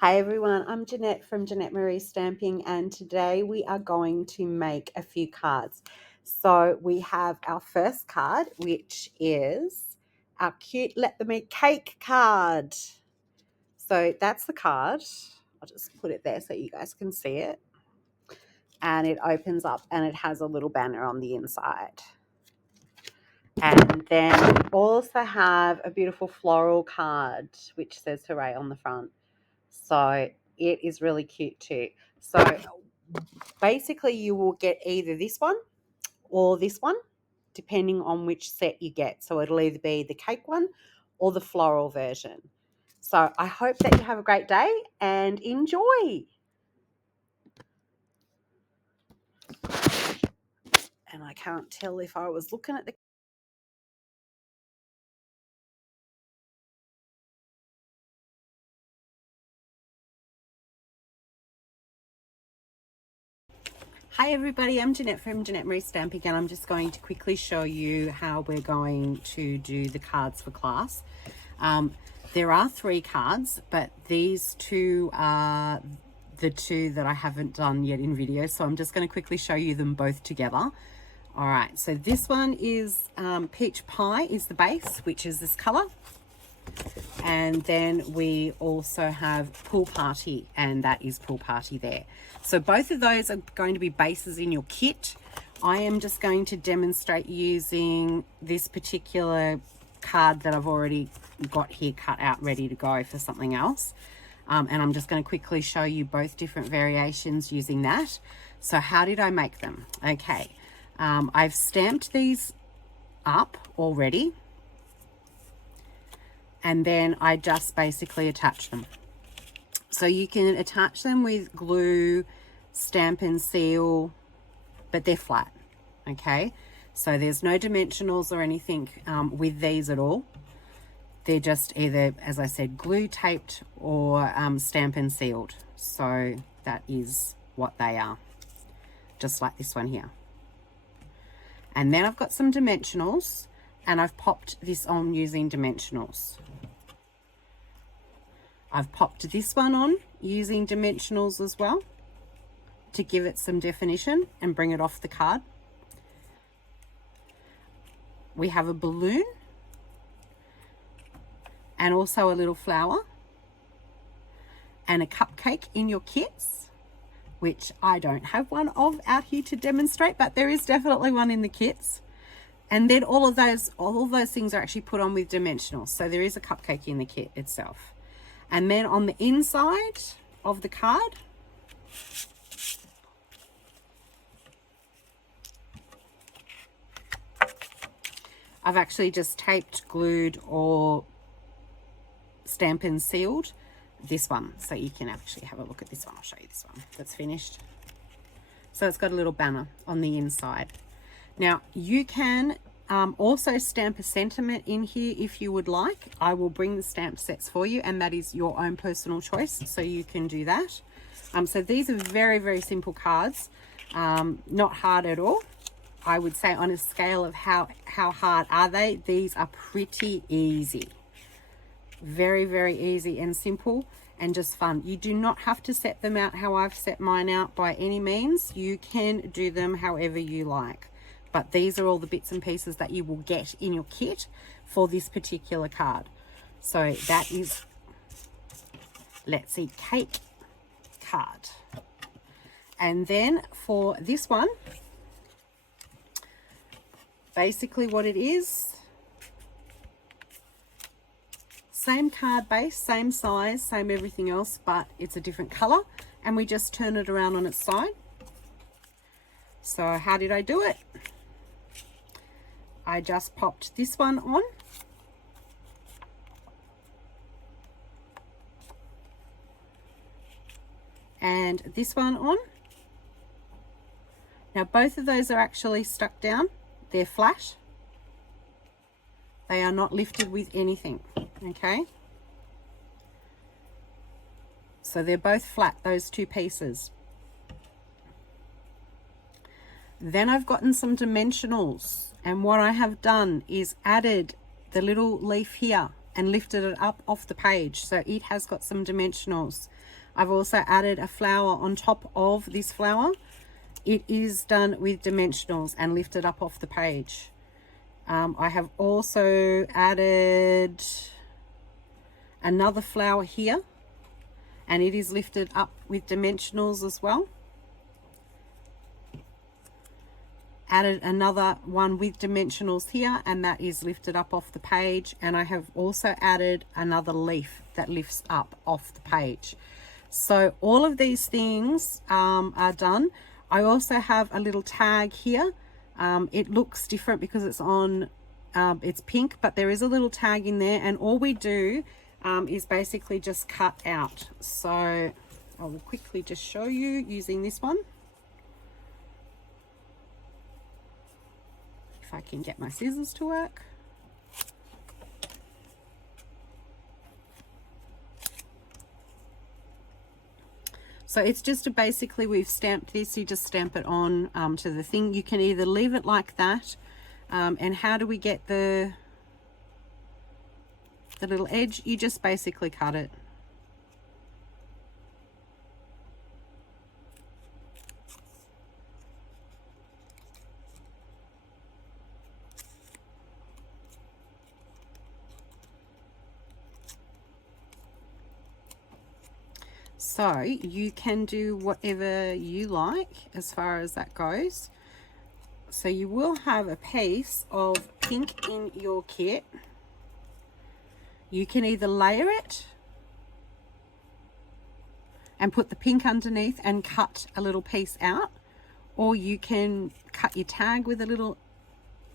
Hi everyone, I'm Jeanette from Jeanette-marie Stamping, and today we are going to make a few cards. So we have our first card, which is our cute Let Them Eat Cake card. So that's the card. I'll just put it there so you guys can see it. And it opens up and it has a little banner on the inside. And then we also have a beautiful floral card, which says Hooray on the front. So it is really cute too. So basically you will get either this one or this one, depending on which set you get. So it'll either be the cake one or the floral version. So I hope that you have a great day and enjoy. And I can't tell if I was looking at the... Hi everybody, I'm Jeanette from Jeanette-marie Stamping, and I'm just going to quickly show you how we're going to do the cards for class. There are 3 cards, but these 2 are the 2 that I haven't done yet in video, so I'm just going to quickly show you them both together. All right, so this one is Peach Pie is the base, which is this color. And then we also have Pool Party, and that is Pool Party there. So both of those are going to be bases in your kit. I am just going to demonstrate using this particular card that I've already got here cut out ready to go for something else. And I'm just going to quickly show you both different variations using that. So how did I make them? Okay, I've stamped these up already, and then I just basically attach them. So you can attach them with glue, Stampin' seal, but they're flat, okay? So there's no dimensionals or anything with these at all. They're just either, as I said, glue taped or Stampin' sealed. So that is what they are, just like this one here. And then I've got some dimensionals, and I've popped this on using dimensionals. I've popped this one on using dimensionals as well to give it some definition and bring it off the card. We have a balloon and also a little flower and a cupcake in your kits, which I don't have one of out here to demonstrate, but there is definitely one in the kits. And then all of those things are actually put on with dimensionals. So there is a cupcake in the kit itself. And then on the inside of the card, I've actually just taped, glued, or Stampin' sealed this one. So you can actually have a look at this one. I'll show you this one that's finished. So it's got a little banner on the inside. Now you can also stamp a sentiment in here if you would like. I will bring the stamp sets for you, and that is your own personal choice, so you can do that. So these are very, very simple cards, not hard at all. I would say on a scale of how hard are they, these are pretty easy. Very, very easy and simple and just fun. You do not have to set them out how I've set mine out by any means. You can do them however you like. But these are all the bits and pieces that you will get in your kit for this particular card. So that is Let's Eat Cake card. And then for this one, basically what it is, same card base, same size, same everything else, but it's a different color, and we just turn it around on its side. So how did I do it? I just popped this one on, and this one on. Now both of those are actually stuck down. They're flat. They are not lifted with anything, okay? So they're both flat, those 2 pieces. Then I've gotten some dimensionals, and what I have done is added the little leaf here and lifted it up off the page. So it has got some dimensionals. I've also added a flower on top of this flower. It is done with dimensionals and lifted up off the page. I have also added another flower here, and it is lifted up with dimensionals as well. Added another one with dimensionals here, and that is lifted up off the page. And I have also added another leaf that lifts up off the page. So all of these things are done. I also have a little tag here. It looks different because it's on, it's pink, but there is a little tag in there, and all we do is basically just cut out. So I will quickly just show you using this one. If I can get my scissors to work. So it's just basically, we've stamped this, you just stamp it on to the thing. You can either leave it like that, and how do we get the little edge? You just basically cut it. So you can do whatever you like as far as that goes. So you will have a piece of pink in your kit. You can either layer it and put the pink underneath and cut a little piece out, or you can cut your tag with a little,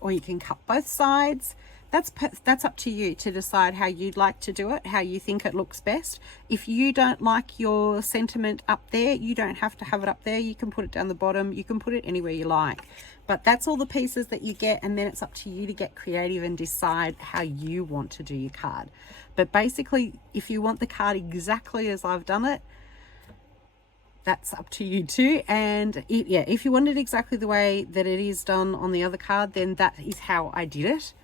or you can cut both sides. That's up to you to decide how you'd like to do it, how you think it looks best. If you don't like your sentiment up there, you don't have to have it up there. You can put it down the bottom. You can put it anywhere you like. But that's all the pieces that you get, and then it's up to you to get creative and decide how you want to do your card. But basically, if you want the card exactly as I've done it, that's up to you too. And if you want it exactly the way that it is done on the other card, then that is how I did it.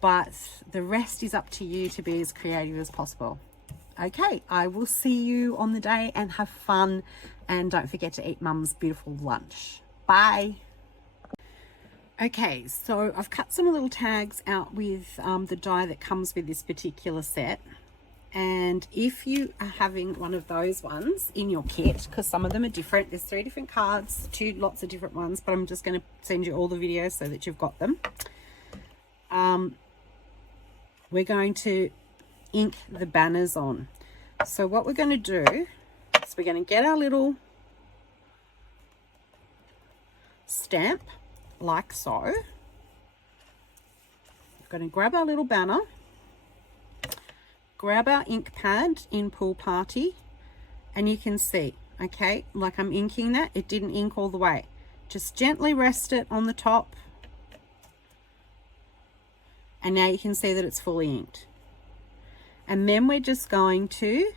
But the rest is up to you to be as creative as possible. Okay, I will see you on the day, and have fun, and don't forget to eat Mum's beautiful lunch. Bye. Okay, so I've cut some little tags out with the die that comes with this particular set. And if you are having one of those ones in your kit, because some of them are different, there's 3 different cards, 2 lots of different ones, but I'm just going to send you all the videos so that you've got them. We're going to ink the banners on. So what we're going to do is we're going to get our little stamp like so. We're going to grab our little banner, grab our ink pad in Pool Party, and you can see, okay, like I'm inking that, it didn't ink all the way. Just gently rest it on the top, and now you can see that it's fully inked. And then we're just going to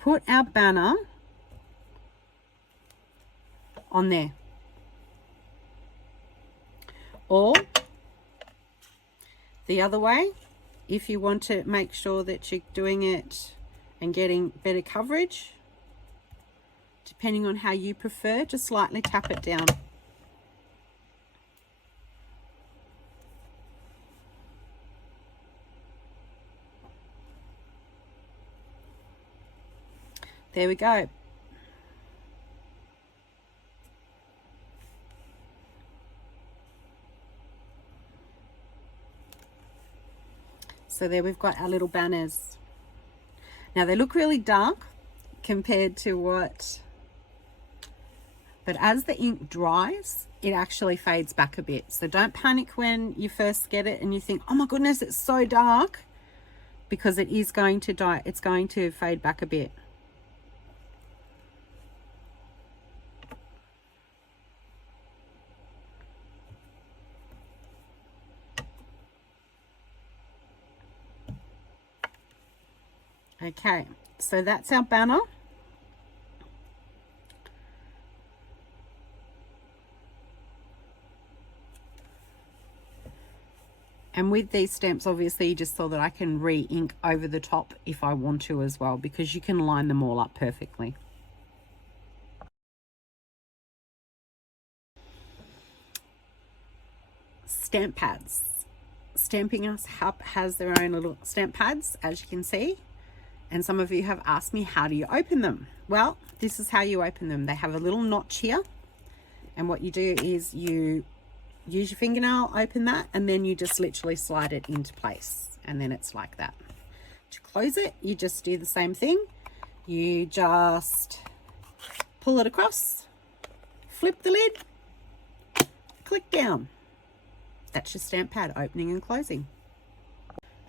put our banner on there. Or the other way, if you want to make sure that you're doing it and getting better coverage, depending on how you prefer, just slightly tap it down. There we go. So there we've got our little banners. Now they look really dark compared to what, but as the ink dries, it actually fades back a bit. So don't panic when you first get it and you think, oh my goodness, it's so dark, because it is going to dry, it's going to fade back a bit. Okay, so that's our banner. And with these stamps, obviously, you just saw that I can re-ink over the top if I want to as well, because you can line them all up perfectly. Stamp pads. Stamping Us Hub has their own little stamp pads, as you can see. And some of you have asked me, how do you open them? Well, this is how you open them. They have a little notch here. And what you do is you use your fingernail, open that, and then you just literally slide it into place. And then it's like that. To close it, you just do the same thing. You just pull it across, flip the lid, click down. That's your stamp pad opening and closing.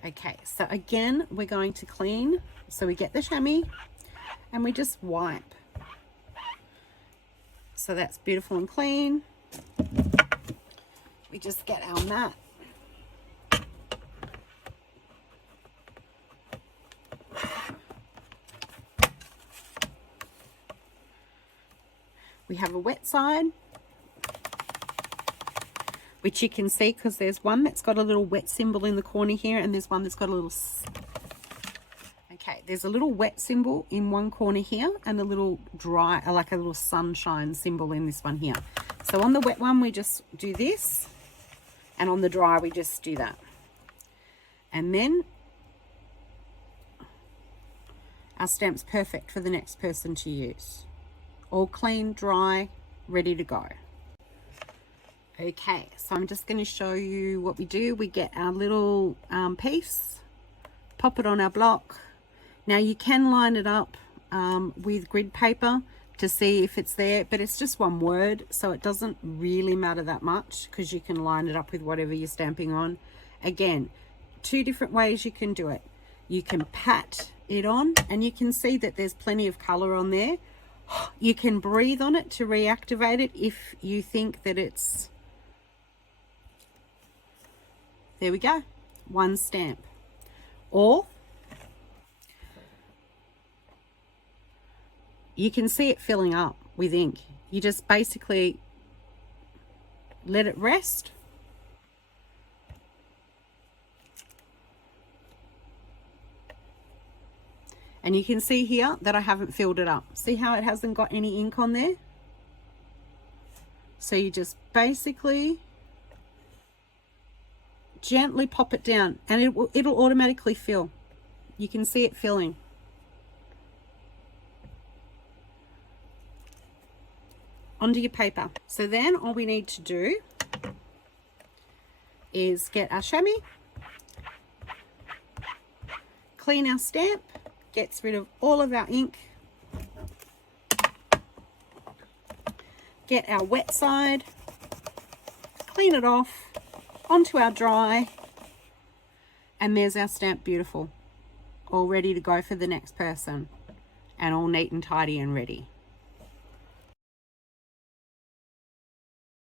Okay, so again, we're going to clean. So we get the chamois and we just wipe. So that's beautiful and clean. We just get our mat. We have a wet side, which you can see because there's one that's got a little wet symbol in the corner here, and there's one that's got a little... Okay, there's a little wet symbol in one corner here and a little dry, like a little sunshine symbol in this one here. So on the wet one, we just do this, and on the dry, we just do that. And then our stamp's perfect for the next person to use. All clean, dry, ready to go. Okay, so I'm just going to show you what we do. We get our little piece, pop it on our block. Now you can line it up with grid paper to see if it's there, but it's just one word, so it doesn't really matter that much because you can line it up with whatever you're stamping on. Again, two different ways you can do it. You can pat it on, and you can see that there's plenty of color on there. You can breathe on it to reactivate it if you think that it's... There we go, one stamp. Or you can see it filling up with ink. You just basically let it rest. And you can see here that I haven't filled it up. See how it hasn't got any ink on there? So you just basically gently pop it down, and it'll automatically fill. You can see it filling. Onto your paper. So then all we need to do is get our chamois, clean our stamp, gets rid of all of our ink, get our wet side, clean it off, onto our dry, and there's our stamp beautiful, all ready to go for the next person, and all neat and tidy and ready.